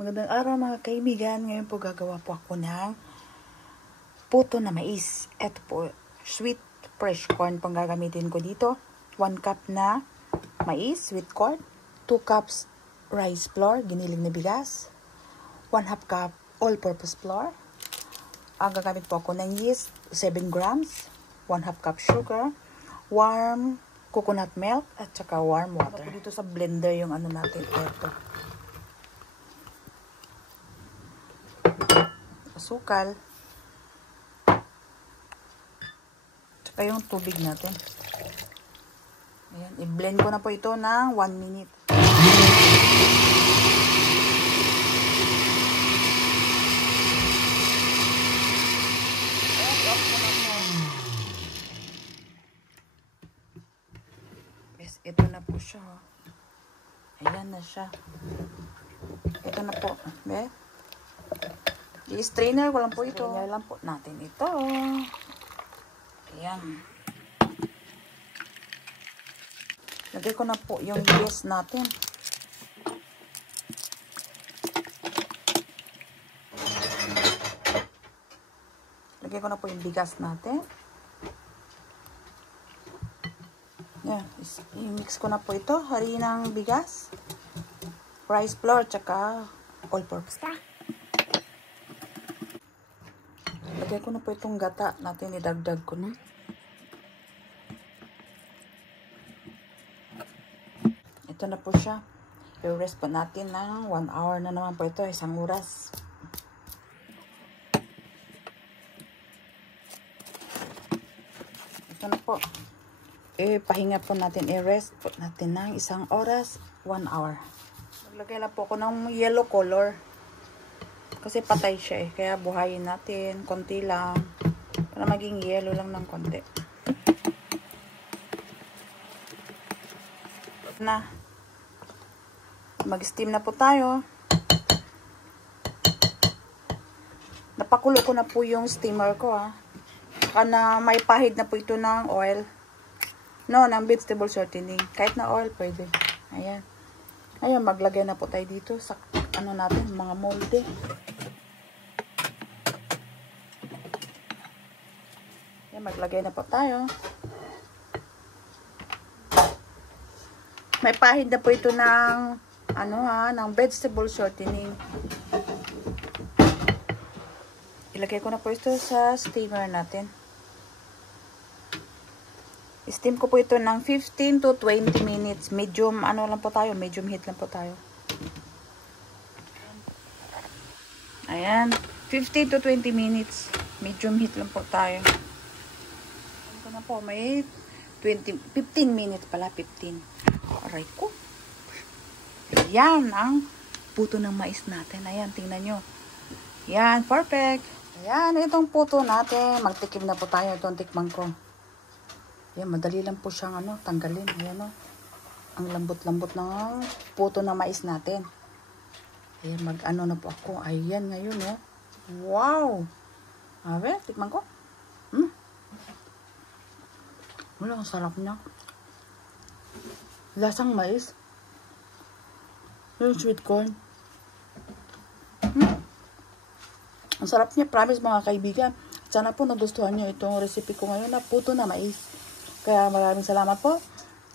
Magandang araw mga kaibigan. Ngayon po gagawa po ako ng puto na mais. Ito po, sweet fresh corn pang gagamitin ko dito. 1 cup na mais, sweet corn. 2 cups rice flour, giniling na bigas. 1/2 cup all-purpose flour. Ang gagamit po ako ng yeast, 7 grams. 1/2 cup sugar. Warm coconut milk at saka warm water. Dito sa blender yung ano natin. Ito. Asukal. Tsaka yung tubig natin. Ayan, i-blend ko na po ito ng 1 minute. Yes, ito na po siya. Ayan na siya. Ito na po. Okay? I-strainer ko lang po ito. Strainer lang po natin ito. Ayan. Lagay ko na po yung yeast natin. Lagay ko na po yung bigas natin. Ayan. I-mix ko na po ito. Harinang bigas, rice flour, tsaka all-purpose. Lagay ko na po itong gata natin, idagdag ko na. Ito na po siya. I-rest po natin ng 1 hour na naman po ito, 1 oras. Ito na po. Pahinga po natin, i-rest po natin ng 1 oras, 1 hour. Maglagay lang po ako ng yellow color. Kasi patay siya eh. Kaya buhayin natin. Konti lang. Para maging yellow lang ng konti. Na. Mag-steam na po tayo. Napakulo ko na po yung steamer ko ha. Saka na may pahid na po ito ng oil. No, ng vegetable shortening. Kahit na oil pwede. Ayan. Ayan, maglagay na po tayo dito sa ano natin, mga molde. Ayan, maglagay na po tayo. May pahid na po ito ng ano ha, ng vegetable shortening. Ilagay ko na po ito sa steamer natin. Steam ko po ito ng 15 to 20 minutes. Medium, ano lang po tayo, medium heat lang po tayo. Ayan, 15 to 20 minutes. Medium heat lang po tayo. Ito na po, may 15 minutes pala, 15. Aray ko. Ayan, ang puto ng mais natin. Ayan, tingnan nyo. Ayan, perfect. Ayan, itong puto natin. Magtikim na po tayo. Itong tikman ko. Ayan, madali lang po siyang ano, tanggalin. Ayan o. Ang lambot-lambot ng puto ng mais natin. Ayan, mag-ano na po ako. Ayan, ngayon o. Wow! Abe, tikman ko. Wala, ang sarap niya. Lasang mais. Yung sweet corn. Ang sarap niya, promise mga kaibigan. Sana po nagustuhan niyo itong recipe ko ngayon na puto na mais. Kaya maraming salamat po.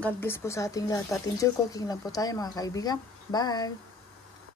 God bless po sa ating lahat. At enjoy cooking lang po tayo mga kaibigan. Bye!